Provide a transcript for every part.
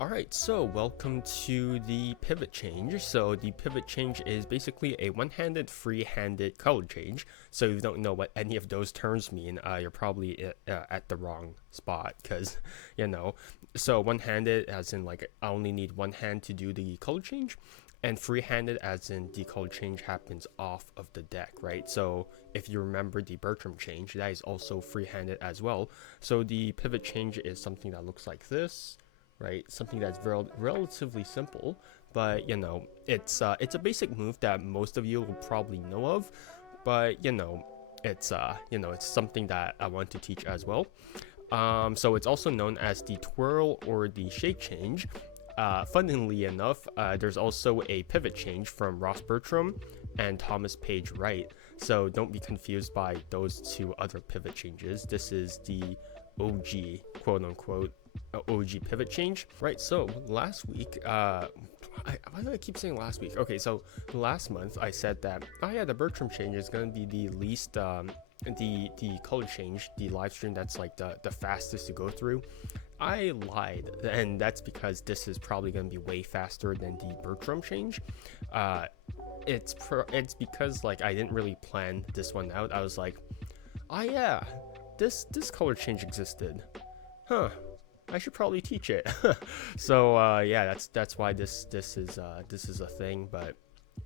Alright, so welcome to the pivot change. So the pivot change is basically a one-handed, free-handed color change. So if you don't know what any of those terms mean, you're probably at the wrong spot because, so one-handed as in like I only need one hand to do the color change, and free-handed as in the color change happens off of the deck, right? So if you remember the Bertram change, that is also free-handed as well. So the pivot change is something that looks like this, right? Something that's relatively simple, but it's a basic move that most of you will probably know of, but it's something that I want to teach as well. So it's also known as the twirl or the shake change. Funnily enough, there's also a pivot change from Ross Bertram and Thomas Page Wright. So don't be confused by those two other pivot changes. This is the OG, quote unquote, OG pivot change, right? So last week, why do I keep saying last week? Okay, so last month I said that, oh yeah, the Bertram change is gonna be the least, the color change, the live stream that's like the fastest to go through. I lied, and that's because this is probably gonna be way faster than the Bertram change. It's because like I didn't really plan this one out. I was like, oh yeah, this color change existed, huh? I should probably teach it. So yeah, that's why this is a thing. But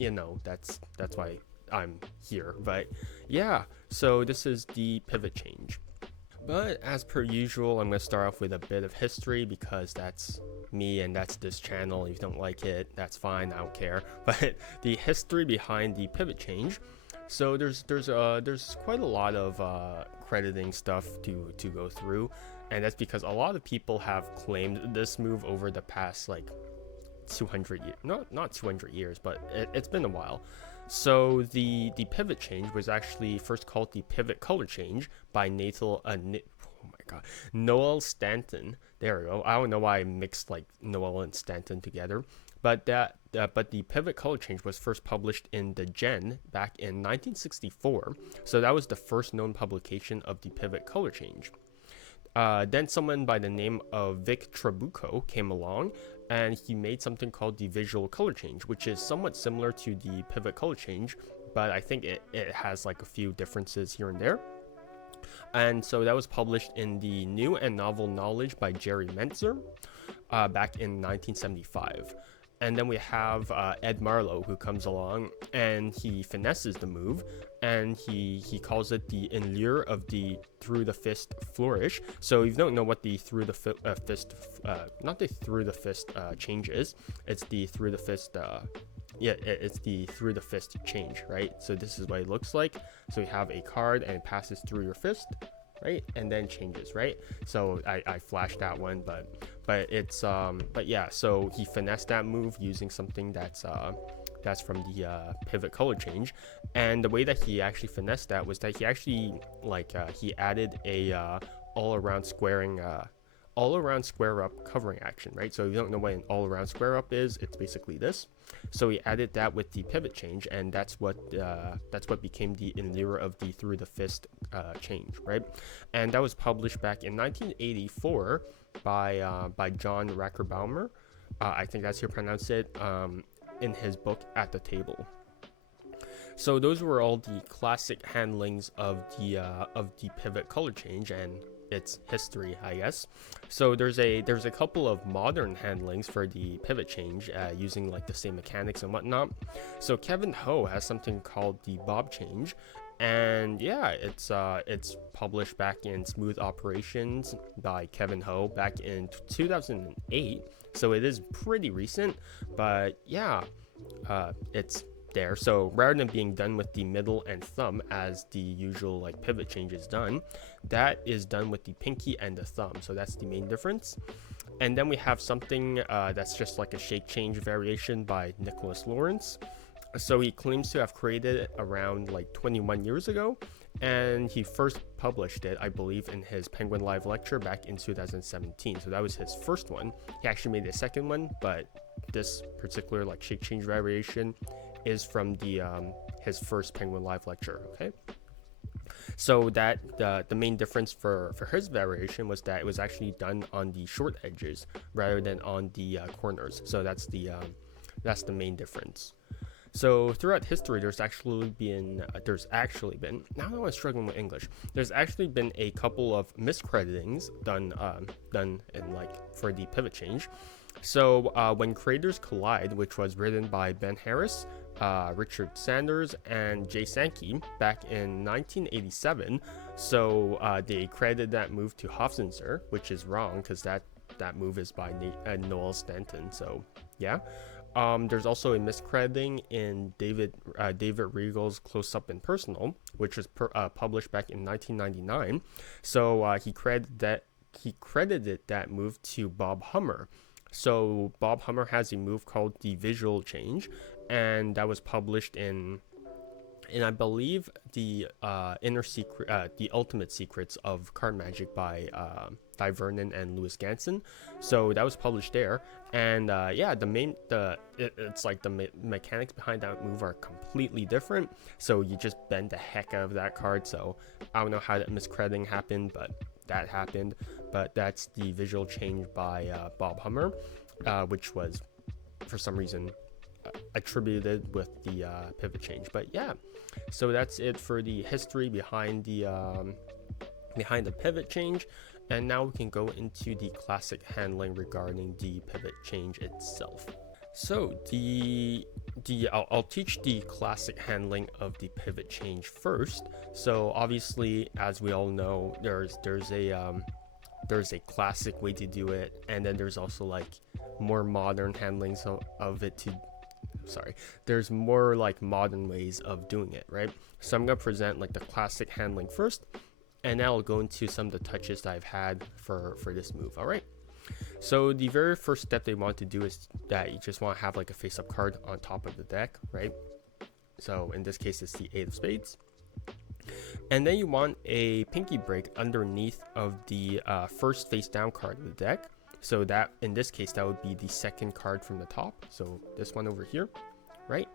that's why I'm here. But yeah, so this is the pivot change. But as per usual, I'm gonna start off with a bit of history because that's me and that's this channel. If you don't like it, that's fine. I don't care. But the history behind the pivot change. So there's quite a lot of crediting stuff to go through, and that's because a lot of people have claimed this move over the past like 200 years, not 200 years, but it's been a while. So the pivot change was actually first called the pivot color change by Noel Stanton. There we go. I don't know why I mixed like Noel and Stanton together. But but the pivot color change was first published in the Gen back in 1964. So that was the first known publication of the pivot color change. Then someone by the name of Vic Trabucco came along, and he made something called the visual color change, which is somewhat similar to the pivot color change, but I think it has like a few differences here and there. And so that was published in the New and Novel Knowledge by Jerry Mentzer back in 1975. And then we have Ed Marlowe, who comes along and he finesses the move, and he calls it the allure of the through the fist flourish. So if you don't know what the through the fist, not the through the fist change is, it's the through the fist. It's the through the fist change, right? So this is what it looks like. So you have a card and it passes through your fist, right, and then changes, right? So I flashed that one, but yeah, so he finessed that move using something that's from the pivot color change. And the way that he actually finessed that was that he actually he added a all around square up covering action, right? So if you don't know what an all around square up is, it's basically this. So he added that with the pivot change, and that's what became the allure of the through the fist change, right? And that was published back in 1984 by John Rackerbaumer. I think that's how you pronounce it, in his book At the Table. So those were all the classic handlings of the pivot color change and its history, I guess. So there's a couple of modern handlings for the pivot change using like the same mechanics and whatnot. So Kevin Ho has something called the bob change, and yeah, it's published back in Smooth Operations by Kevin Ho back in 2008. So it is pretty recent, but yeah, it's there. So rather than being done with the middle and thumb as the usual like pivot change is done, that is done with the pinky and the thumb. So that's the main difference. And then we have something that's just like a shake change variation by Nicholas Lawrence. So he claims to have created it around like 21 years ago, and he first published it, I believe, in his Penguin Live lecture back in 2017. So that was his first one. He actually made a second one, but this particular like shake change variation is from the his first Penguin Live lecture. Okay. So that the main difference for his variation was that it was actually done on the short edges rather than on the corners. So that's the main difference. So throughout history, there's actually been now that I'm struggling with English, there's actually been a couple of miscreditings done in like for the pivot change. So when Creators Collide, which was written by Ben Harris, Richard Sanders, and Jay Sankey back in 1987, so they credited that move to Hofzinser, which is wrong because that move is by Noel Stanton. So yeah. There's also a miscrediting in David Regal's Close Up and Personal, which was published back in 1999. So he credited that move to Bob Hummer. So Bob Hummer has a move called the Visual Change, and that was published in I believe the the Ultimate Secrets of Card Magic by Vernon and Louis Ganson. So that was published there, and yeah, it's like the mechanics behind that move are completely different. So you just bend the heck out of that card. So I don't know how that miscrediting happened, but that happened. But that's the Visual Change by Bob Hummer, which was for some reason attributed with the pivot change. But yeah, so that's it for the history behind the pivot change, and now we can go into the classic handling regarding the pivot change itself. So I'll teach the classic handling of the pivot change first. So obviously, as we all know, there's a classic way to do it, and then there's also like more modern handlings of it there's more like modern ways of doing it, right? So I'm gonna present like the classic handling first, and now I'll go into some of the touches that I've had for this move. All right. So the very first step they want to do is that you just want to have like a face-up card on top of the deck, right? So in this case, it's the 8 of spades. And then you want a pinky break underneath of the first face-down card of the deck. So that, in this case, that would be the second card from the top. So this one over here, right?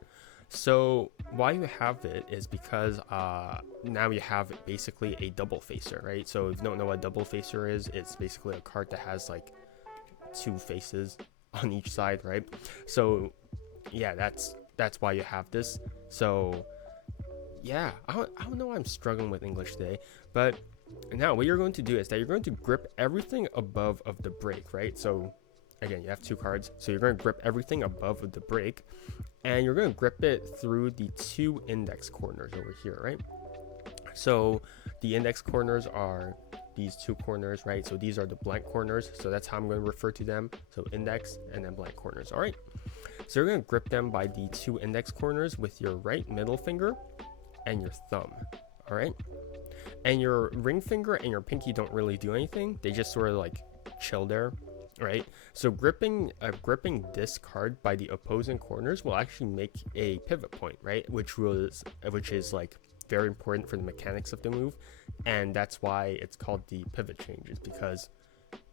So why you have it is because now you have basically a double facer, right? So if you don't know what double facer is, it's basically a card that has like 2 faces on each side, right? So yeah, that's why you have this. So yeah, I don't know why I'm struggling with English today, but now what you're going to do is that you're going to grip everything above of the break, right? So again, you have 2 cards, so you're going to grip everything above of the break, and you're going to grip it through the 2 index corners over here, right? So the index corners are these 2 corners, right? So these are the blank corners, so that's how I'm going to refer to them. So index and then blank corners. All right, so you're going to grip them by the 2 index corners with your right middle finger and your thumb. All right, and your ring finger and your pinky don't really do anything, they just sort of like chill there, right? So gripping this card by the opposing corners will actually make a pivot point, right? Which is like very important for the mechanics of the move, and that's why it's called the pivot changes, because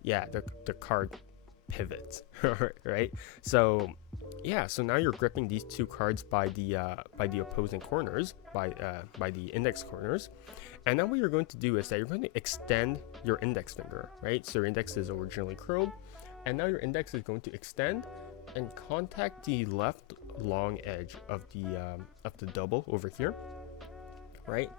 yeah, the card pivots, right? So yeah, so now you're gripping these 2 cards by the opposing corners, by the index corners. And now what you're going to do is that you're going to extend your index finger, right? So your index is originally curled, and now your index is going to extend and contact the left long edge of the double over here, right?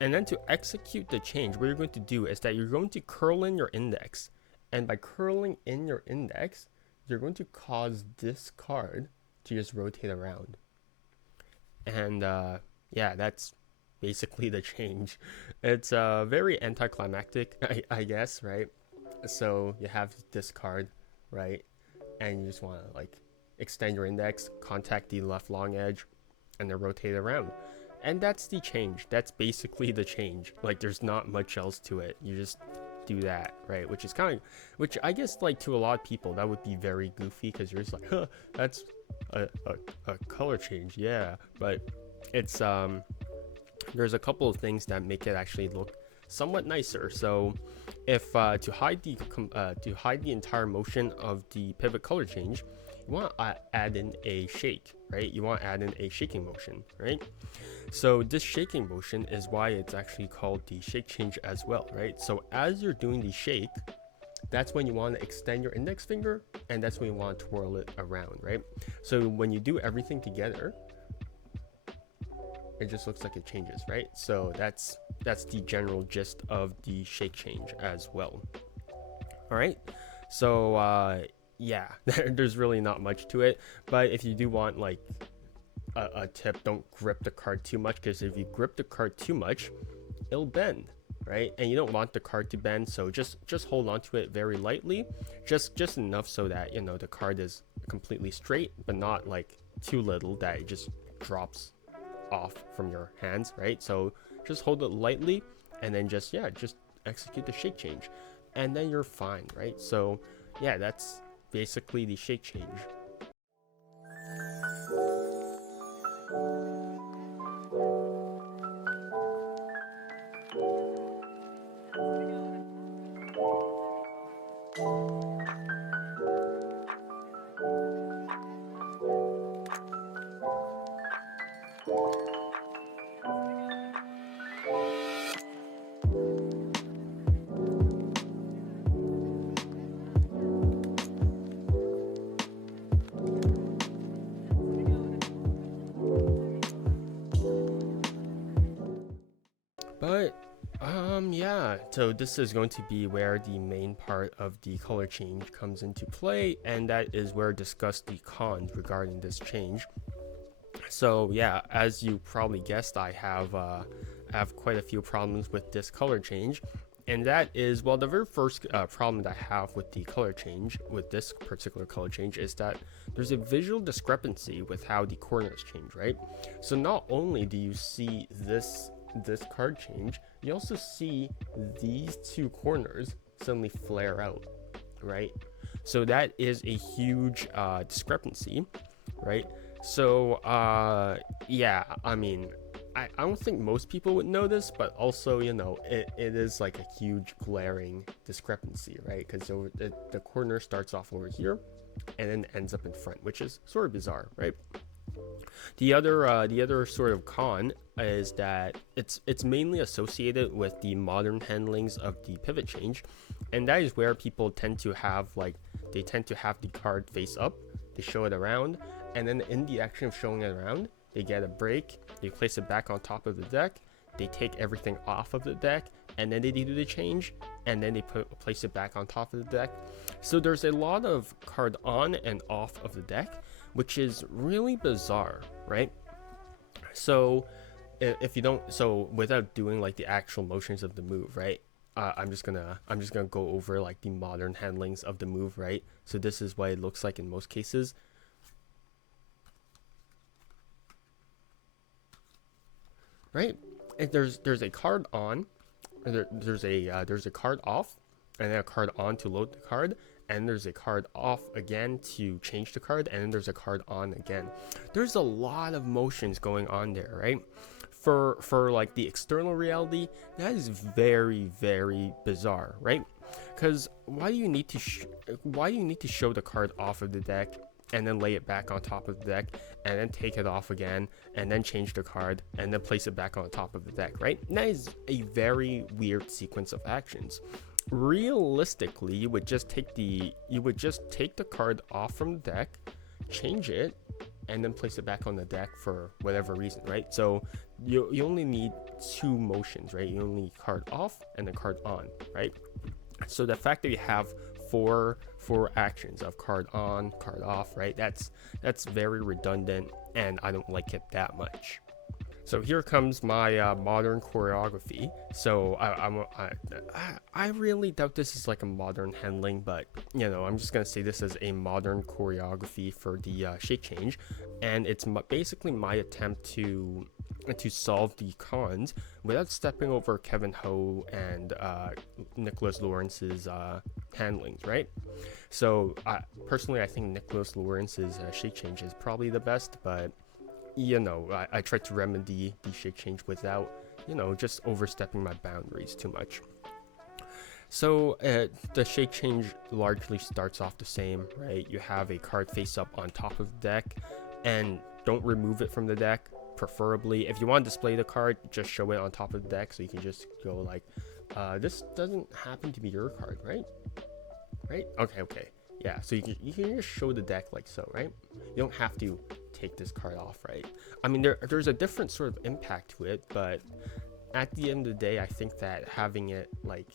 And then to execute the change, what you're going to do is that you're going to curl in your index, and by curling in your index, you're going to cause this card to just rotate around. And yeah, that's basically the change. It's very anticlimactic, I guess, right? So you have this card, right? And you just want to like extend your index, contact the left long edge, and then rotate around. And that's the change. That's basically the change. Like, there's not much else to it. You just do that, right? Which I guess, like, to a lot of people that would be very goofy, because you're just like, huh, that's a color change, yeah. But it's there's a couple of things that make it actually look somewhat nicer. So if to hide the entire motion of the pivot color change, you want to add in a shake, right? You want to add in a shaking motion, right? So this shaking motion is why it's actually called the shake change as well, right? So as you're doing the shake, that's when you want to extend your index finger, and that's when you want to twirl it around, right? So when you do everything together, it just looks like it changes, right? So that's the general gist of the shake change as well. All right, so yeah, there's really not much to it, but if you do want like a tip, don't grip the card too much, because if you grip the card too much, it'll bend, right? And you don't want the card to bend, so just hold on to it very lightly, just enough so that, you know, the card is completely straight, but not like too little that it just drops off from your hands, right? So just hold it lightly, and then just execute the shake change, and then you're fine, right? So yeah, that's basically the shake change. But yeah, so this is going to be where the main part of the color change comes into play, and that is where I discuss the cons regarding this change. So yeah, as you probably guessed, I have quite a few problems with this color change, and that is, well, the very first problem that I have with the color change, with this particular color change, is that there's a visual discrepancy with how the corners change, right? So not only do you see this card change, you also see these two corners suddenly flare out, right? So that is a huge discrepancy, right? So yeah, I mean, I don't think most people would know this, but also, you know, it is like a huge glaring discrepancy, right? Because the corner starts off over here and then ends up in front, which is sort of bizarre, right? The other sort of con is that it's mainly associated with the modern handlings of the pivot change, and that is where people tend to have they tend to have the card face up, they show it around, and then in the action of showing it around, they get a break, they place it back on top of the deck, they take everything off of the deck, and then they do the change, and then they place it back on top of the deck. So there's a lot of card on and off of the deck, which is really bizarre, right? So if you don't, so without doing like the actual motions of the move, right? I'm just gonna go over like the modern handlings of the move, right? So this is what it looks like in most cases. Right? And there's a card on, there's a card off, and then a card on to load the card, and there's a card off again to change the card, and then there's a card on again. There's a lot of motions going on there, right? For like the external reality, that is very, very bizarre, right? Because why do you need to show the card off of the deck and then lay it back on top of the deck, and then take it off again, and then change the card, and then place it back on top of the deck, right? And that is a very weird sequence of actions. Realistically, you would just take the card off from the deck, change it, and then place it back on the deck for whatever reason, right? So you only need two motions, right? You only need card off and then card on, right? So the fact that you have four actions of card on, card off, right? That's very redundant, and I don't like it that much. So here comes my modern choreography. So I really doubt this is like a modern handling, but you know, I'm just gonna say this is a modern choreography for the shake change, and it's basically my attempt to solve the cons without stepping over Kevin Ho and Nicholas Lawrence's handlings, right? So personally, I think Nicholas Lawrence's shake change is probably the best, but you know, I tried to remedy the shake change without, you know, just overstepping my boundaries too much. So the shake change largely starts off the same, right? You have a card face up on top of the deck, and don't remove it from the deck. Preferably, if you want to display the card, just show it on top of the deck, so you can just go like, this doesn't happen to be your card, right? Right? Okay. Yeah, so you can just show the deck like so, right? You don't have to take this card off, right? I mean, there's a different sort of impact to it, but at the end of the day, I think that having it like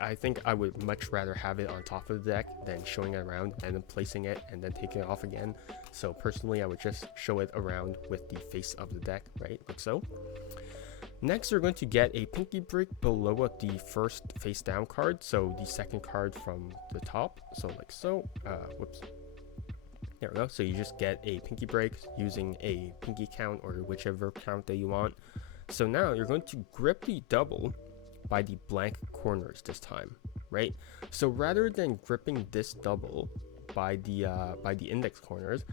I think I would much rather have it on top of the deck than showing it around and then placing it and then taking it off again. So personally, I would just show it around with the face of the deck, right? Like so. Next, you're going to get a pinky break below the first face down card, so the second card from the top, so like so. Whoops. There we go. So you just get a pinky break using a pinky count or whichever count that you want. So now you're going to grip the double by the blank corners this time, right? So rather than gripping this double by the index corners,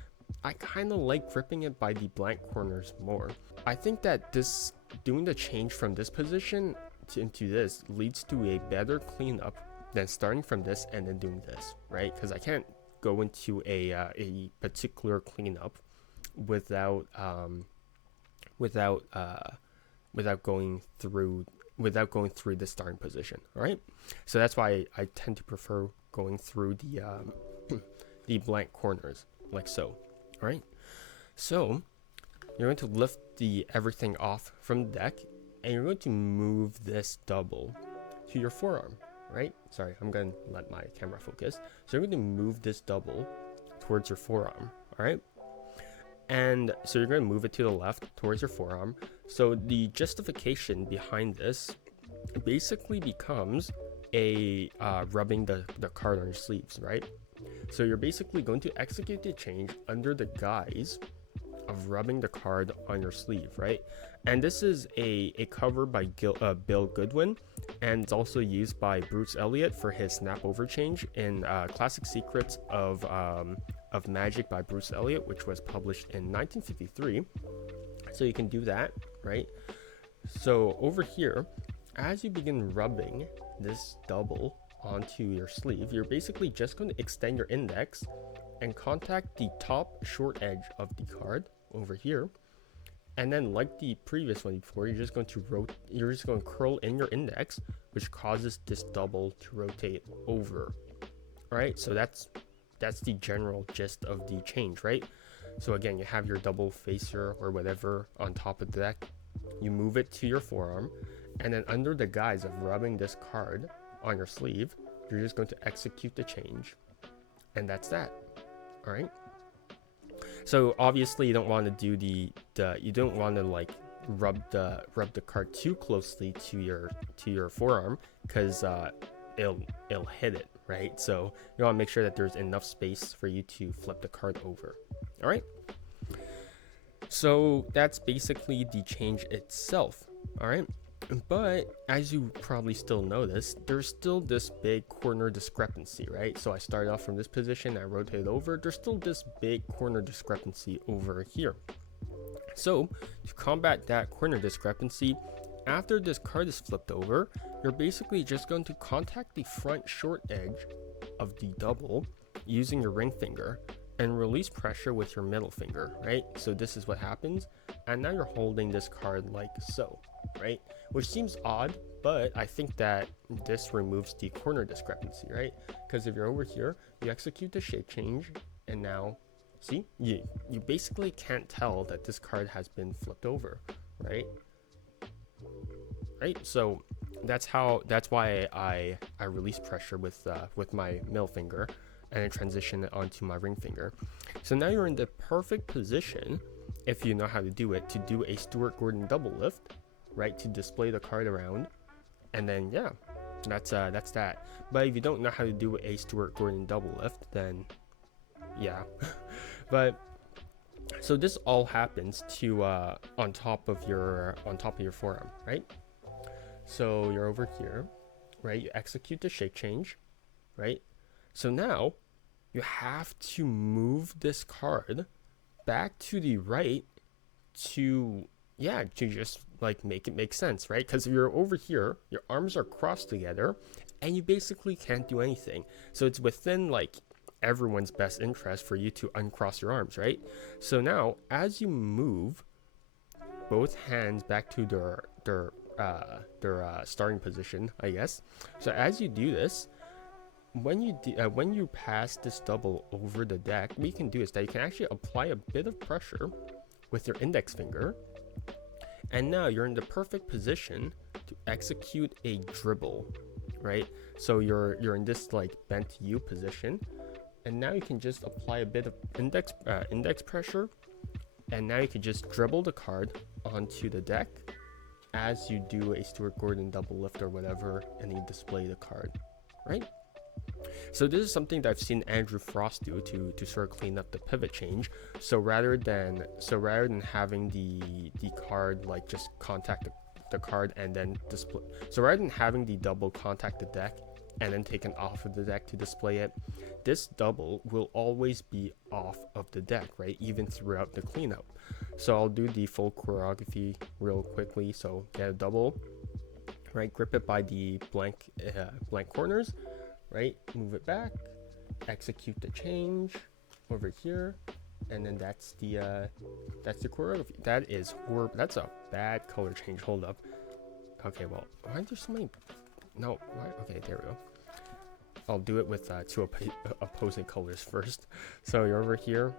I kind of like gripping it by the blank corners more. I think that this doing the change from this position into this leads to a better cleanup than starting from this and then doing this, right? Because I can't go into a particular cleanup without going through this starting position. All right, so that's why I tend to prefer going through the the blank corners like so. All right, so you're going to lift the everything off from the deck, and you're going to move this double to your forearm. Right? Sorry, I'm going to let my camera focus. So you're going to move this double towards your forearm. All right. And so you're going to move it to the left towards your forearm. So the justification behind this basically becomes a rubbing the card on your sleeves, right? So you're basically going to execute the change under the guise of rubbing the card on your sleeve, right? And this is a cover by Bill Goodwin, and it's also used by Bruce Elliott for his snap over change in Classic Secrets of Magic by Bruce Elliott, which was published in 1953. So you can do that, right? So over here, as you begin rubbing this double onto your sleeve, you're basically just going to extend your index and contact the top short edge of the card over here, and then like the previous one before, you're just going to curl in your index, which causes this double to rotate over. All right, so that's the general gist of the change, right? So again, you have your double facer or whatever on top of the deck, you move it to your forearm, and then under the guise of rubbing this card on your sleeve, you're just going to execute the change, and that's that. All right. So obviously you don't want to do you don't want to like rub the card too closely to your forearm, because it'll hit it, right? So you want to make sure that there's enough space for you to flip the card over. All right. So that's basically the change itself. All right. But as you probably still notice, there's still this big corner discrepancy, right? So I started off from this position, I rotated over, there's still this big corner discrepancy over here. So to combat that corner discrepancy, after this card is flipped over, you're basically just going to contact the front short edge of the double using your ring finger and release pressure with your middle finger, right? So this is what happens, and now you're holding this card like so, right? Which seems odd, but I think that this removes the corner discrepancy, right? Because if you're over here, you execute the shape change, and now, see, you basically can't tell that this card has been flipped over, right? Right? So that's why I release pressure with my middle finger, and then transition it onto my ring finger. So now you're in the perfect position, if you know how to do it, to do a Stuart Gordon double lift, right, to display the card around, and then yeah, that's that. But if you don't know how to do a Stuart Gordon double lift, then yeah. But so this all happens to on top of your forearm, right? So you're over here, right? You execute the shake change, right? So now you have to move this card back to the right to yeah, to just like make it make sense, right? Because you're over here, your arms are crossed together, and you basically can't do anything. So it's within like everyone's best interest for you to uncross your arms, right? So now, as you move both hands back to their starting position, I guess. So as you do this, when you pass this double over the deck, what you can do is that you can actually apply a bit of pressure with your index finger, and now you're in the perfect position to execute a dribble, right? So you're in this like bent U position, and now you can just apply a bit of index pressure, and now you can just dribble the card onto the deck as you do a Stuart Gordon double lift or whatever, and you display the card, right? So this is something that I've seen Andrew Frost do to sort of clean up the pivot change. So rather than having the card like just contact the card and then display, so rather than having the double contact the deck and then taken off of the deck to display it, this double will always be off of the deck, right? Even throughout the cleanup. So I'll do the full choreography real quickly. So get a double, right? Grip it by the blank corners, right? Move it back, execute the change over here, and then that's the choreography. That is horrible. That's a bad color change. Hold up. Okay, well, why are there so many? No, why? Okay, there we go. I'll do it with two opposing colors first. So you're over here,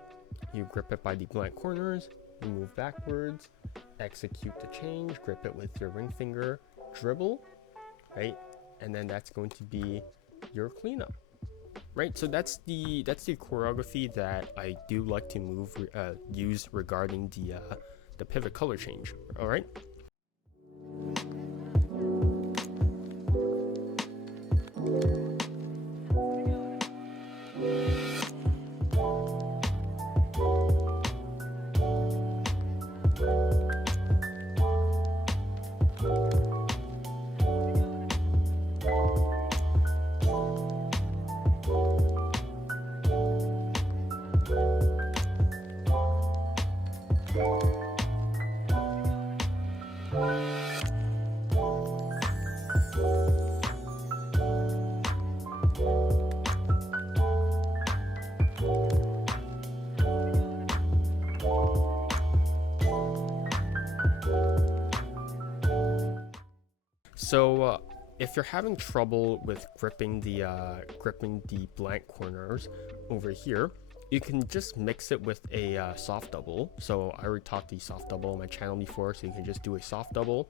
you grip it by the blank corners, you move backwards, execute the change, grip it with your ring finger, dribble, right? And then that's going to be your cleanup, right? So that's the choreography that I do like to use regarding the pivot color change. All right. So if you're having trouble with gripping the blank corners over here, you can just mix it with a soft double. So I already taught the soft double on my channel before, so you can just do a soft double,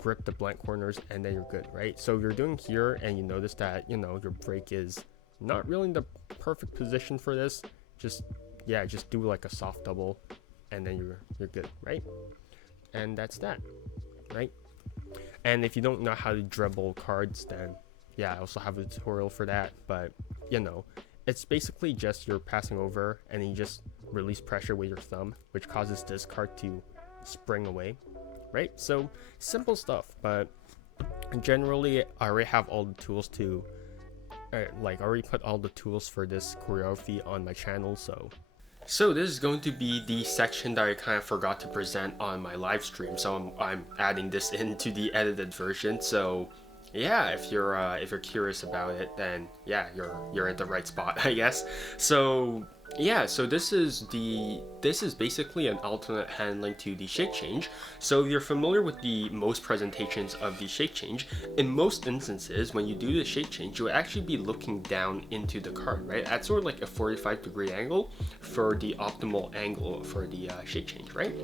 grip the blank corners, and then you're good, right? So you're doing here and you notice that, you know, your break is not really in the perfect position for this, just do like a soft double, and then you're good, right? And that's that, right? And if you don't know how to dribble cards, then yeah, I also have a tutorial for that. But you know, it's basically just you're passing over and then you just release pressure with your thumb, which causes this card to spring away, right? So simple stuff, but generally I already have all the tools to I already put all the tools for this choreography on my channel. So this is going to be the section that I kind of forgot to present on my live stream, so I'm adding this into the edited version. So yeah, if you're curious about it, then yeah, you're at the right spot, I guess. So yeah, so this is basically an alternate handling to the shake change. So if you're familiar with the most presentations of the shake change, in most instances when you do the shake change, you'll actually be looking down into the card, right? At sort of like a 45-degree angle for the optimal angle for the shake change, right?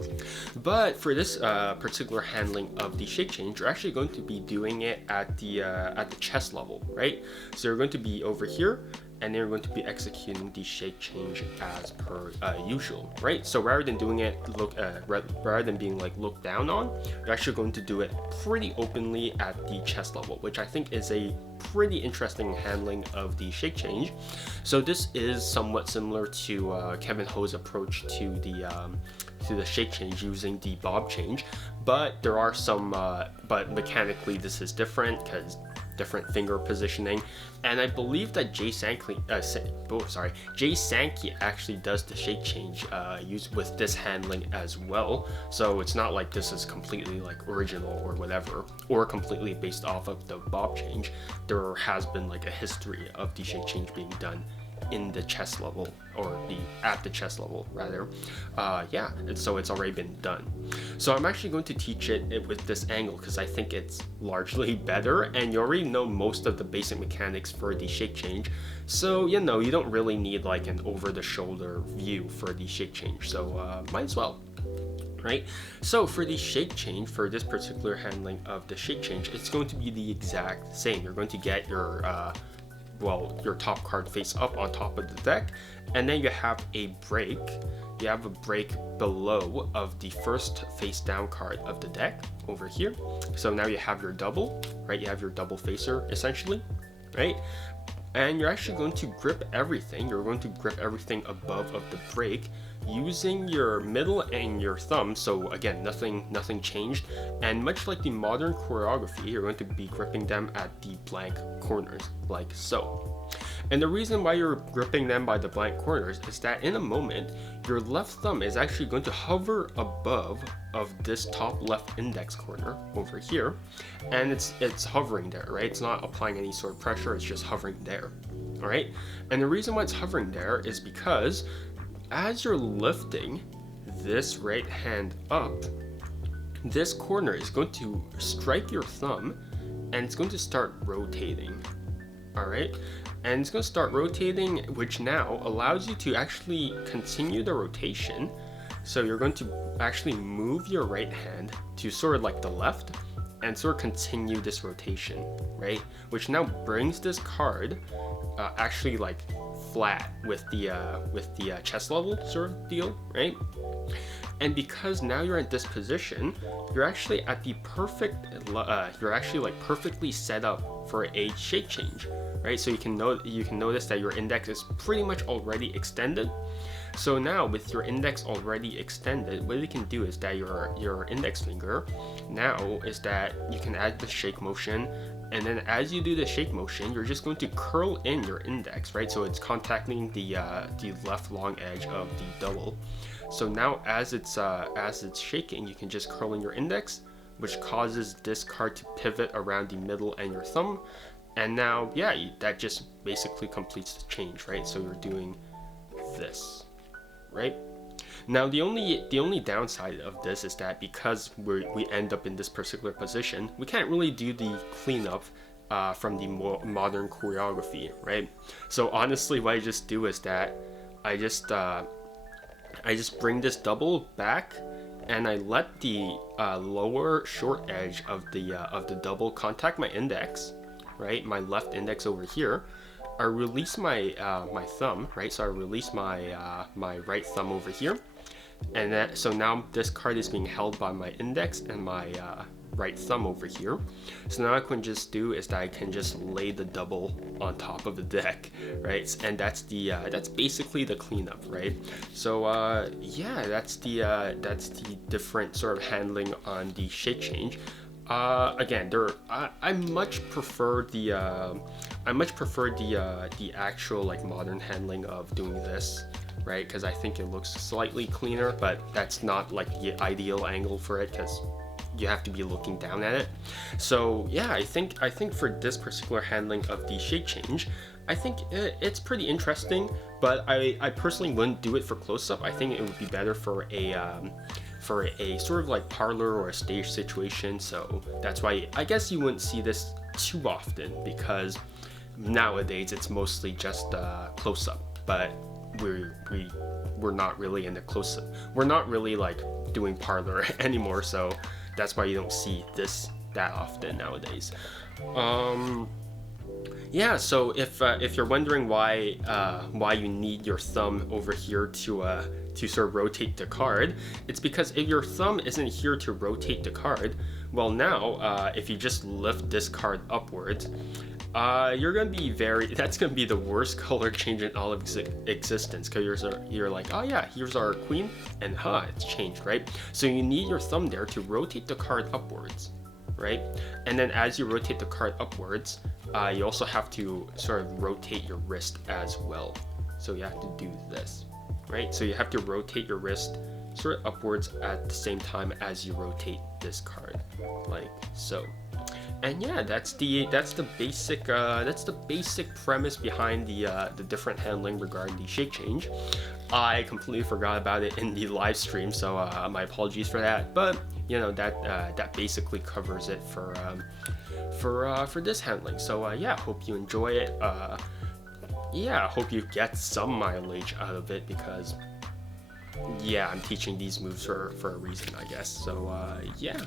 But for this particular handling of the shake change, you're actually going to be doing it at the chest level, right? So you're going to be over here, and then you're going to be executing the shake change as per usual, right? So rather than doing it rather than being like looked down on, you're actually going to do it pretty openly at the chest level, which I think is a pretty interesting handling of the shake change. So this is somewhat similar to Kevin Ho's approach to the shake change using the bob change, but there are some but mechanically this is different because different finger positioning. And I believe that Jay Sankey actually does the shake change used with this handling as well. So it's not like this is completely like original or whatever, or completely based off of the bob change. There has been like a history of the shake change being done in the chest level, or at the chest level rather. Yeah, and so it's already been done. So I'm actually going to teach it with this angle because I think it's largely better, and you already know most of the basic mechanics for the shake change. So you don't really need like an over-the-shoulder view for the shake change. So might as well. Right? So for the shake change, for this particular handling of the shake change, it's going to be the exact same. You're going to get your top card face up on top of the deck, and then you have a break. You have a break below of the first face down card of the deck over here. So now you have your double, right? You have your double facer essentially, right? And you're actually going to grip everything. You're going to grip everything above of the break using your middle and your thumb. So again, nothing changed. And much like the modern choreography, you're going to be gripping them at the blank corners, like so. And the reason why you're gripping them by the blank corners is that in a moment, your left thumb is actually going to hover above of this top left index corner over here, and it's hovering there, right? It's not applying any sort of pressure, it's just hovering there, all right? And the reason why it's hovering there is because as you're lifting this right hand up, this corner is going to strike your thumb, and it's going to start rotating, all right? And it's going to start rotating, which now allows you to actually continue the rotation. So you're going to actually move your right hand to sort of like the left and sort of continue this rotation, right? Which now brings this card actually like flat with the chest level sort of deal, right? And because now you're in this position, you're actually at the you're actually like perfectly set up for a shake change, right? So you can notice that your index is pretty much already extended. So now with your index already extended, what you can do is that your index finger now is that you can add the shake motion, and then as you do the shake motion, you're just going to curl in your index, right? So it's contacting the left long edge of the double. So now as it's shaking, you can just curl in your index, which causes this card to pivot around the middle and your thumb. And now, yeah, that just basically completes the change, right? So you're doing this, right? Now the only downside of this is that because we end up in this particular position, we can't really do the cleanup from the more modern choreography, right? So honestly, what I just do is that I just bring this double back, and I let the lower short edge of the double contact my index, right? My left index over here. I release my my thumb, right? So I release my my right thumb over here, and so now this card is being held by my index and my right thumb over here. So now I can just do is that I can just lay the double on top of the deck, right? And that's basically the cleanup, right? So yeah, that's the different sort of handling on the shake change. Again, I much prefer the actual like modern handling of doing this, right? Because I think it looks slightly cleaner, but that's not like the ideal angle for it because you have to be looking down at it. So yeah, I think for this particular handling of the shake change, I think it's pretty interesting, but I personally wouldn't do it for close-up. I think it would be better for a sort of like parlor or a stage situation. So that's why I guess you wouldn't see this too often, because nowadays it's mostly just close-up, but we're not really in the close-up. We're not really like doing parlor anymore, so that's why you don't see this that often nowadays. Yeah, so if you're wondering why you need your thumb over here to sort of rotate the card, it's because if your thumb isn't here to rotate the card, well now if you just lift this card upwards, you're gonna be that's gonna be the worst color change in all of existence, because you're like, oh yeah, here's our queen, and it's changed, right? So you need your thumb there to rotate the card upwards, right? And then as you rotate the card upwards, you also have to sort of rotate your wrist as well. So you have to do this, right? So you have to rotate your wrist sort of upwards at the same time as you rotate this card, like so. And yeah, that's the basic premise behind the different handling regarding the shape change. I completely forgot about it in the live stream, so my apologies for that. But you know that basically covers it for this handling. So yeah, hope you enjoy it. Yeah, I hope you get some mileage out of it, because yeah, I'm teaching these moves for a reason, I guess. So yeah.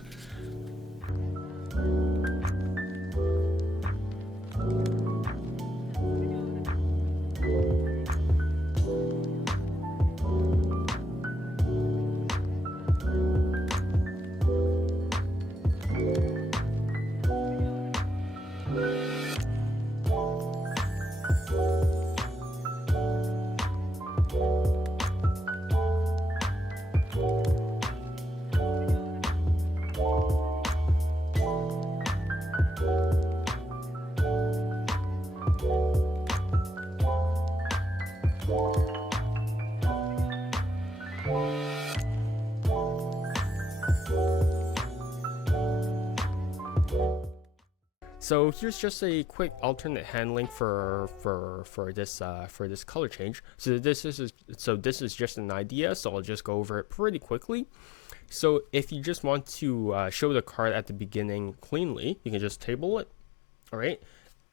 So here's just a quick alternate handling for this color change. So this is just an idea, so I'll just go over it pretty quickly. So if you just want to show the card at the beginning cleanly, you can just table it, all right?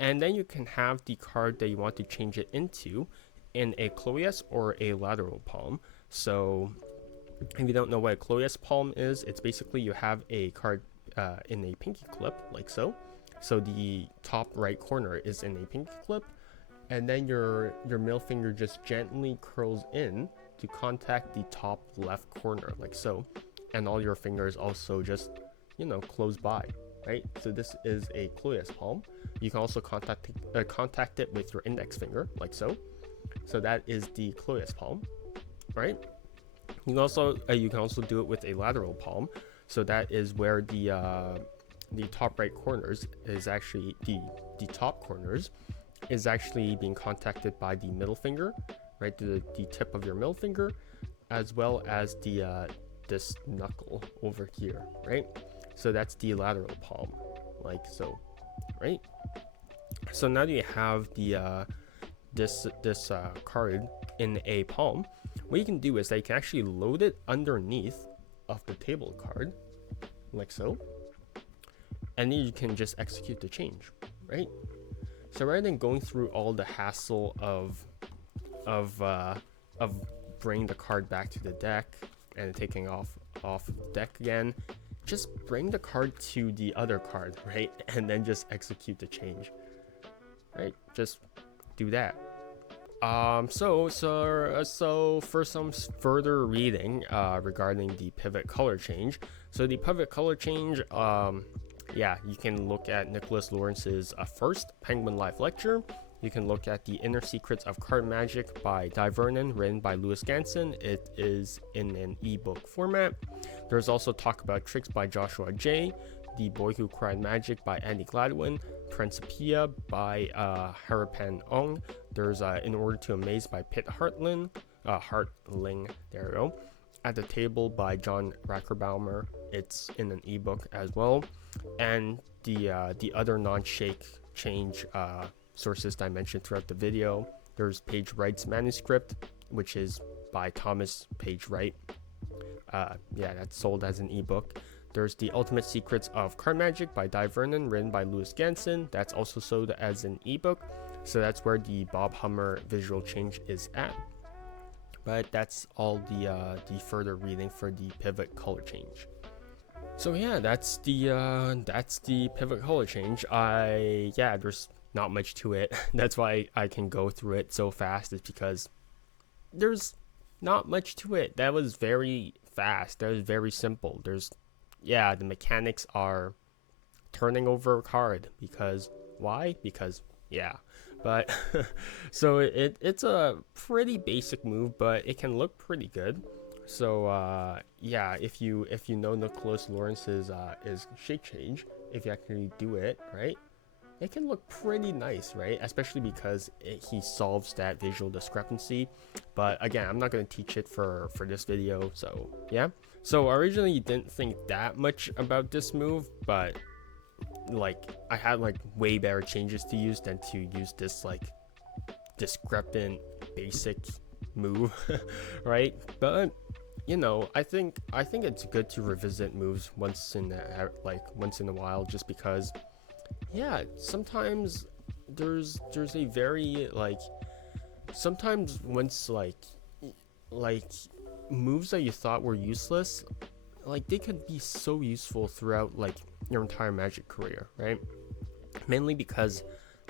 And then you can have the card that you want to change it into in a cloyes or a lateral palm. So if you don't know what a cloyes palm is, it's basically you have a card in a pinky clip, like so. So the top right corner is in a pinky clip, and then your middle finger just gently curls in to contact the top left corner, like so. And all your fingers also just, you know, close by, right? So this is a cloyes palm. You can also contact it with your index finger, like so. So that is the cloyes palm, right? You can also do it with a lateral palm. So that is where the top right corners is actually the top corners is actually being contacted by the middle finger, right? The tip of your middle finger, as well as the this knuckle over here, right? So that's the lateral palm, like so, right? So now that you have the this card in a palm, what you can do is that you can actually load it underneath of the table card, like so. And then you can just execute the change, right? So rather than going through all the hassle of bringing the card back to the deck and taking off the deck again, just bring the card to the other card, right? And then just execute the change, right? Just do that. So for some further reading regarding the pivot color change, so the pivot color change, yeah, you can look at Nicholas Lawrence's first Penguin Live lecture. You can look at The Inner Secrets of Card Magic by Di Vernon, written by Louis Ganson. It is in an ebook format. There's also Talk About Tricks by Joshua J., The Boy Who Cried Magic by Andy Gladwin, Principia by Harapan Ong. There's In Order to Amaze by Pitt Hartling, there we go. At the Table by John Rackerbaumer. It's in an ebook as well. And the other non-shake change sources that I mentioned throughout the video. There's Page Wright's manuscript, which is by Thomas Page Wright. Yeah, that's sold as an ebook. There's The Ultimate Secrets of Card Magic by Di Vernon, written by Louis Ganson. That's also sold as an ebook. So that's where the Bob Hummer visual change is at. But that's all the further reading for the pivot color change. So yeah, that's the pivot color change. There's not much to it. That's why I can go through it so fast, is because there's not much to it. That was very fast. That was very simple. The mechanics are turning over a card, because why? Because yeah. But so it's a pretty basic move, but it can look pretty good. So yeah, if you know Nicholas Lawrence's is shape change, if you actually do it right, it can look pretty nice, right? Especially because he solves that visual discrepancy. But again, I'm not going to teach it for this video, so yeah. So I originally didn't think that much about this move, but like I had like way better changes to use than to use this like discrepant basic move, right? But you know, I think it's good to revisit moves once in a while, just because yeah, sometimes there's a very like sometimes once like moves that you thought were useless, like they could be so useful throughout like your entire Magic career, right? Mainly because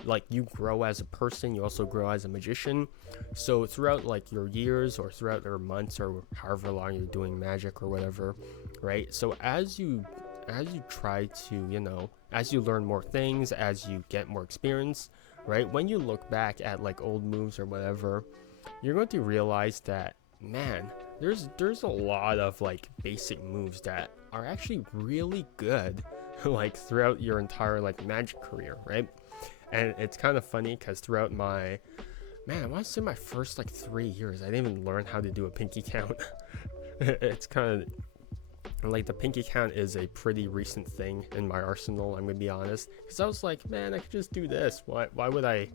like you grow as a person, you also grow as a magician. So throughout like your years or throughout your months or however long you're doing Magic or whatever, right? So as you try to, you know, as you learn more things, as you get more experience, right? When you look back at like old moves or whatever, you're going to realize that, man, there's a lot of like basic moves that are actually really good like throughout your entire like Magic career, right? And it's kind of funny because throughout my, man, I want to say my first like 3 years, I didn't even learn how to do a pinky count. It's kind of like the pinky count is a pretty recent thing in my arsenal, I'm gonna be honest, because I was like, man, I could just do this. Why would I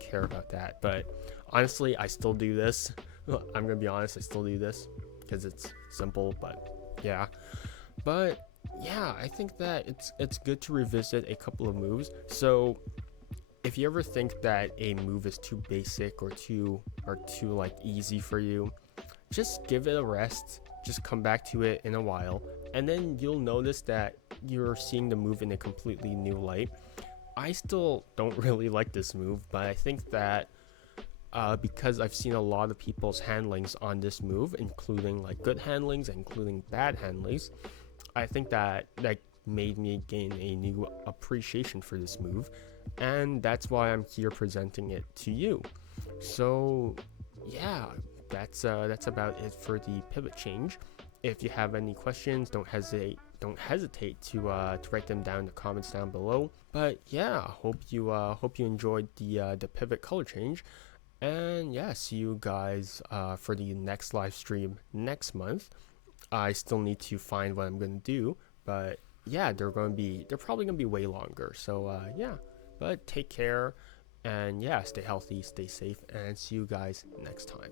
care about that? But honestly, I still do this. I'm gonna be honest, I still do this because it's simple. But yeah, I think that it's good to revisit a couple of moves. So if you ever think that a move is too basic or too like easy for you, just give it a rest. Just come back to it in a while, and then you'll notice that you're seeing the move in a completely new light. I still don't really like this move, but I think that because I've seen a lot of people's handlings on this move, including like good handlings and including bad handlings, I think that made me gain a new appreciation for this move, and that's why I'm here presenting it to you. So yeah, that's about it for the pivot change. If you have any questions, don't hesitate to write them down in the comments down below. But yeah, hope you enjoyed the pivot color change, and yeah, see you guys for the next live stream next month. I still need to find what I'm gonna do, but yeah, they're probably gonna be way longer. So yeah, but take care, and yeah, stay healthy, stay safe, and see you guys next time.